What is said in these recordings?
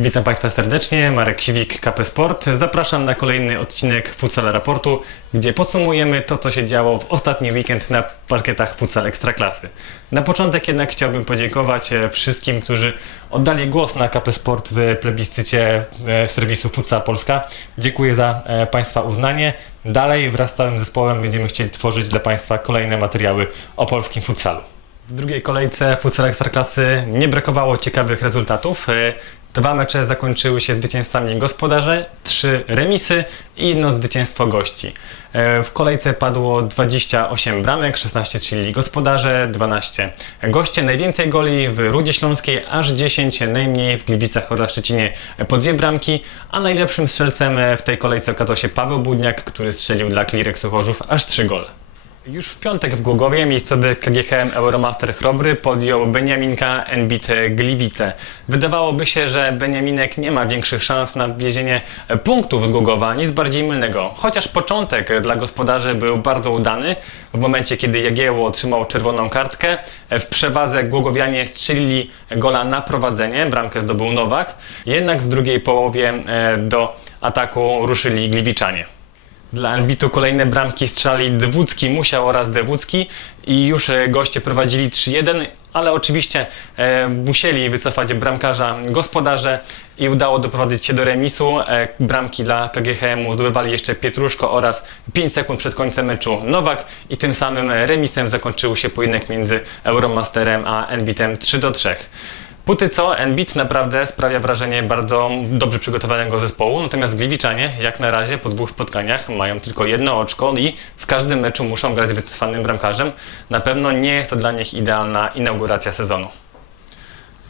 Witam Państwa serdecznie, Marek Siwik, KP Sport. Zapraszam na kolejny odcinek Futsal Raportu, gdzie podsumujemy to, co się działo w ostatni weekend na parkietach Futsal Ekstraklasy. Na początek jednak chciałbym podziękować e, wszystkim, którzy oddali głos na KP Sport w plebiscycie e, serwisu Futsal Polska. Dziękuję za e, Państwa uznanie. Dalej wraz z całym zespołem będziemy chcieli tworzyć dla Państwa kolejne materiały o polskim futsalu. W drugiej kolejce Futsal Ekstraklasy nie brakowało ciekawych rezultatów. Dwa mecze zakończyły się zwycięstwami gospodarze, trzy remisy i jedno zwycięstwo gości. E, W kolejce padło 28 bramek, 16 czyli gospodarze, 12 goście. Najwięcej goli w Rudzie Śląskiej, aż 10, najmniej w Gliwicach oraz Szczecinie po dwie bramki, a najlepszym strzelcem w tej kolejce okazał się Paweł Budniak, który strzelił dla Klirek Suchorzów aż 3 gole. Już w piątek w Głogowie miejscowy KGHM Euromaster Chrobry podjął Beniaminka Enbit Gliwice. Wydawałoby się, że Beniaminek nie ma większych szans na wiezienie punktów z Głogowa, nic bardziej mylnego. Chociaż początek dla gospodarzy był bardzo udany. W momencie, kiedy Jagiełło otrzymał czerwoną kartkę, w przewadze Głogowianie strzelili gola na prowadzenie, bramkę zdobył Nowak. Jednak w drugiej połowie e, do ataku ruszyli Gliwiczanie. Dla Albitu kolejne bramki strzelali Dwódzki, Musiał oraz Dewódzki i już e, goście prowadzili 3-1, ale oczywiście e, musieli wycofać bramkarza gospodarze i udało doprowadzić się do remisu. E, bramki dla KGHM-u zdobywali jeszcze Pietruszko oraz 5 sekund przed końcem meczu Nowak i tym samym remisem zakończył się pojedynek między Euromasterem a Enbitem 3 do 3. Póty co, Enbit naprawdę sprawia wrażenie bardzo dobrze przygotowanego zespołu, natomiast Gliwiczanie jak na razie po dwóch spotkaniach mają tylko jedno oczko i w każdym meczu muszą grać z wycofanym bramkarzem. Na pewno nie jest to dla nich idealna inauguracja sezonu.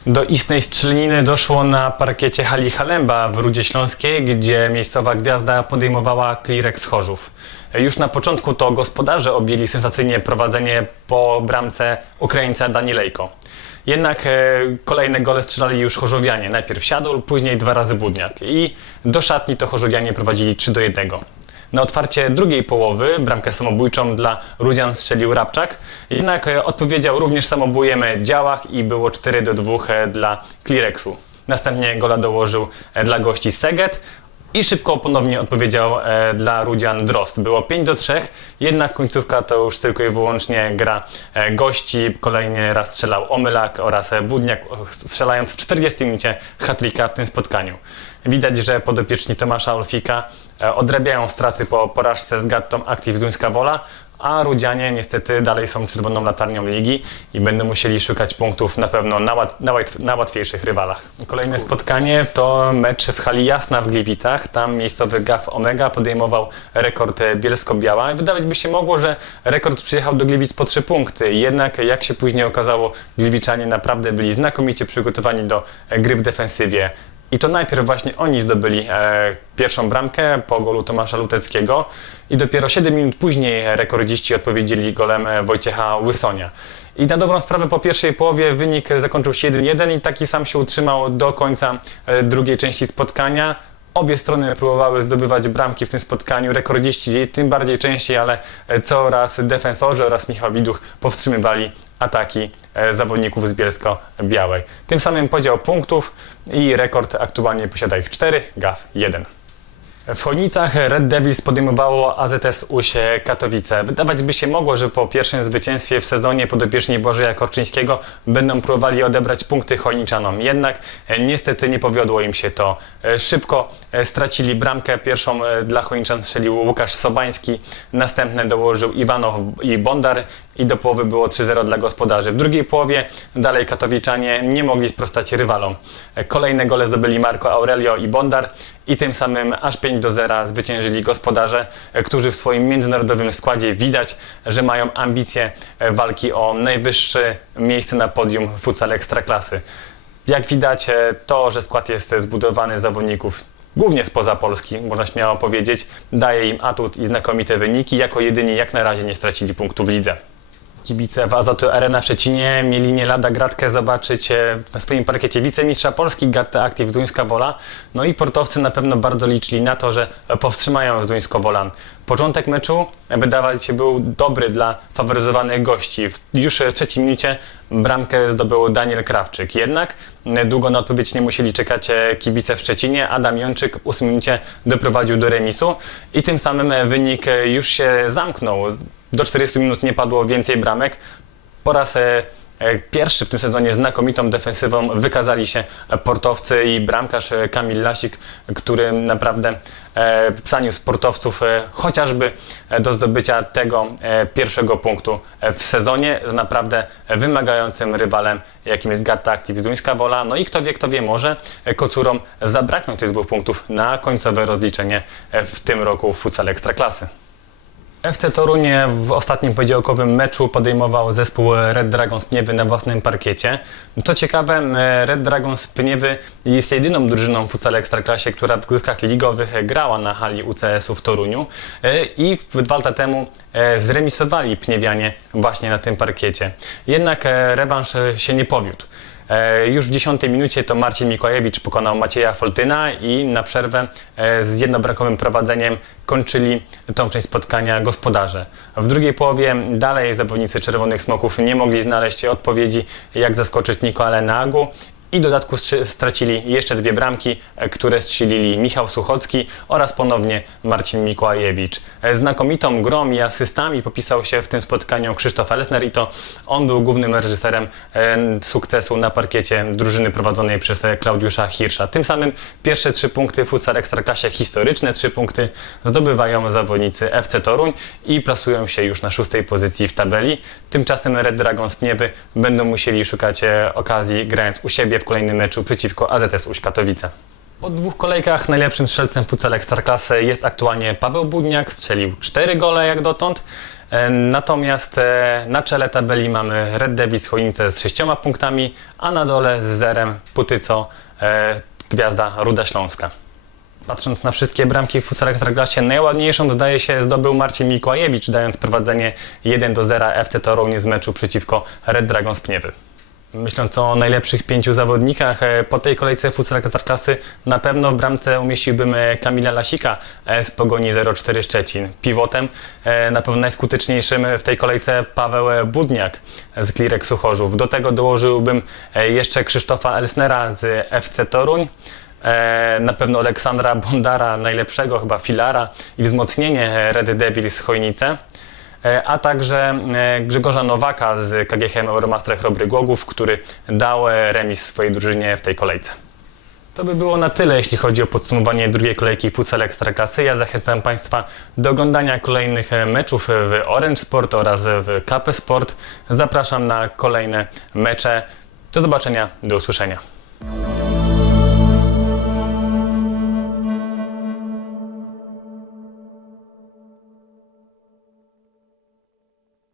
Do istnej strzelaniny doszło na parkiecie hali Halemba w Rudzie Śląskiej, gdzie miejscowa gwiazda podejmowała Klirek z Chorzów. Już na początku to gospodarze objęli sensacyjnie prowadzenie po bramce Ukraińca Danilejko. Jednak e, kolejne gole strzelali już Chorzowianie. Najpierw Siadul, później dwa razy Budniak. I do szatni to Chorzowianie prowadzili 3 do 1. Na otwarcie drugiej połowy bramkę samobójczą dla Rudzian strzelił Rabczak. Jednak e, odpowiedział również samobójem Działach i było 4 do 2 e, dla Klireksu. Następnie gola dołożył e, dla gości Seget. I szybko ponownie odpowiedział e, dla Rudzian Drost. Było 5 do 3, jednak końcówka to już tylko i wyłącznie gra e, gości. Kolejny raz strzelał Omylak oraz e, Budniak, strzelając w 40 minucie hatrika w tym spotkaniu. Widać, że podopieczni Tomasza Olfika e, odrabiają straty po porażce z Gattą Active Duńska Wola, a Rudzianie niestety dalej są czerwoną latarnią ligi i będą musieli szukać punktów na pewno na, łat, na, łatw, na łatwiejszych rywalach. Kolejne spotkanie to mecz w hali Jasna w Gliwicach. Tam miejscowy GAF Omega podejmował rekord Bielsko-Biała. Wydawać by się mogło, że rekord przyjechał do Gliwic po trzy punkty. Jednak jak się później okazało, Gliwiczanie naprawdę byli znakomicie przygotowani do gry w defensywie. I to najpierw właśnie oni zdobyli e, pierwszą bramkę po golu Tomasza Luteckiego i dopiero 7 minut później rekordziści odpowiedzieli golem e, Wojciecha Łysonia. I na dobrą sprawę po pierwszej połowie wynik zakończył się 1-1 i taki sam się utrzymał do końca e, drugiej części spotkania. Obie strony próbowały zdobywać bramki w tym spotkaniu, rekordziści tym bardziej częściej, ale e, coraz defensorzy oraz Michał Widuch powstrzymywali ataki e, zawodników z Bielsko-Białej. Tym samym podział punktów i rekord aktualnie posiada ich 4, GAF 1. W Chojnicach Red Devils podejmowało AZS Usie Katowice. Wydawać by się mogło, że po pierwszym zwycięstwie w sezonie podopieczni Bożeja Korczyńskiego będą próbowali odebrać punkty Chojniczanom. Jednak e, niestety nie powiodło im się to. E, Szybko stracili bramkę. Pierwszą dla Chojniczan strzelił Łukasz Sobański, następne dołożył Iwanow i Bondar i do połowy było 3-0 dla gospodarzy. W drugiej połowie dalej Katowiczanie nie mogli sprostać rywalom. Kolejne gole zdobyli Marco Aurelio i Bondar i tym samym aż 5 do 0 zwyciężyli gospodarze, którzy w swoim międzynarodowym składzie widać, że mają ambicje walki o najwyższe miejsce na podium futsal ekstraklasy. Jak widać, e, to, że skład jest zbudowany z zawodników głównie spoza Polski, można śmiało powiedzieć, daje im atut i znakomite wyniki. Jako jedyni jak na razie nie stracili punktu w lidze. Kibice w Azotu Arena w Szczecinie mieli nie lada gratkę zobaczyć e, na swoim parkiecie wicemistrza Polski Gatta Active Duńska Wola. No i portowcy na pewno bardzo liczyli na to, że powstrzymają Duńsko Wolan. Początek meczu wydawać się był dobry dla faworyzowanych gości. Już w trzeciej minucie bramkę zdobył Daniel Krawczyk. Jednak e, długo na odpowiedź nie musieli czekać e, kibice w Szczecinie. Adam Jączyk w ósmej minucie doprowadził do remisu i tym samym e, wynik już się zamknął. Do 40 minut nie padło więcej bramek. Po raz pierwszy w tym sezonie znakomitą defensywą wykazali się portowcy i bramkarz e, Kamil Lasik, który naprawdę e, zaniósł e, chociażby e, do zdobycia tego e, pierwszego punktu e, w sezonie z naprawdę wymagającym rywalem, jakim jest Gata Active z Duńska Wola. No i kto wie, kto wie, może e, kocurom zabrakną tych dwóch punktów na końcowe rozliczenie e, w tym roku w futsal Ekstraklasy. FC Toruń w ostatnim poniedziałkowym meczu podejmował zespół Red Dragons Pniewy na własnym parkiecie. Co ciekawe, Red Dragons Pniewy jest jedyną drużyną w futsal Ekstraklasie, która w gryzkach ligowych grała na hali UCS-u w Toruniu E, i dwa lata temu e, zremisowali Pniewianie właśnie na tym parkiecie. Jednak e, rewanż się nie powiódł. E, Już w 10 minucie to Marcin Mikołajewicz pokonał Macieja Foltyna i na przerwę e, z jednobrakowym prowadzeniem kończyli tą część spotkania gospodarze. W drugiej połowie dalej zawodnicy Czerwonych Smoków nie mogli znaleźć odpowiedzi, jak zaskoczyć Nikola Nagu i w dodatku stracili jeszcze dwie bramki, e, które strzelili Michał Suchocki oraz ponownie Marcin Mikołajewicz. E, Znakomitą grą i asystami popisał się w tym spotkaniu Krzysztof Elsner i to on był głównym reżyserem e, sukcesu na parkiecie drużyny prowadzonej przez Klaudiusza Hirsza. Tym samym pierwsze trzy punkty w futsal Ekstraklasie, historyczne trzy punkty, zdobywają zawodnicy FC Toruń i plasują się już na szóstej pozycji w tabeli. Tymczasem Red Dragons Pniewy będą musieli szukać okazji grając u siebie w kolejnym meczu przeciwko AZS Uś Katowice. Po dwóch kolejkach najlepszym strzelcem futsal Ekstraklasy jest aktualnie Paweł Budniak, strzelił cztery gole jak dotąd. E, Natomiast e, na czele tabeli mamy Red Devils Chojnice z sześcioma punktami, a na dole z zerem Putyco e, Gwiazda Ruda Śląska. Patrząc na wszystkie bramki w futsal Ekstraklasie, najładniejszą zdaje się zdobył Marcin Mikołajewicz, dając prowadzenie 1 do 0 FC Toruń z meczu przeciwko Red Dragons Pniewy. Myśląc o najlepszych pięciu zawodnikach e, po tej kolejce futsal Ekstraklasy, na pewno w bramce umieściłbym e, Kamila Lasika e, z Pogoni 04 Szczecin. Pivotem e, na pewno najskuteczniejszym w tej kolejce Paweł Budniak z Klirek Suchorzów. Do tego dołożyłbym jeszcze Krzysztofa Elsnera z FC Toruń. Na pewno Aleksandra Bondara, najlepszego chyba filara i wzmocnienie Red Devils Chojnice. E, a także e, Grzegorza Nowaka z KGHM Euromaster Chrobry Głogów, który dał e, remis swojej drużynie w tej kolejce. To by było na tyle, jeśli chodzi o podsumowanie drugiej kolejki Futsal Ekstraklasy. Ja zachęcam Państwa do oglądania kolejnych meczów w Orange Sport oraz w KP Sport. Zapraszam na kolejne mecze. Do zobaczenia, do usłyszenia.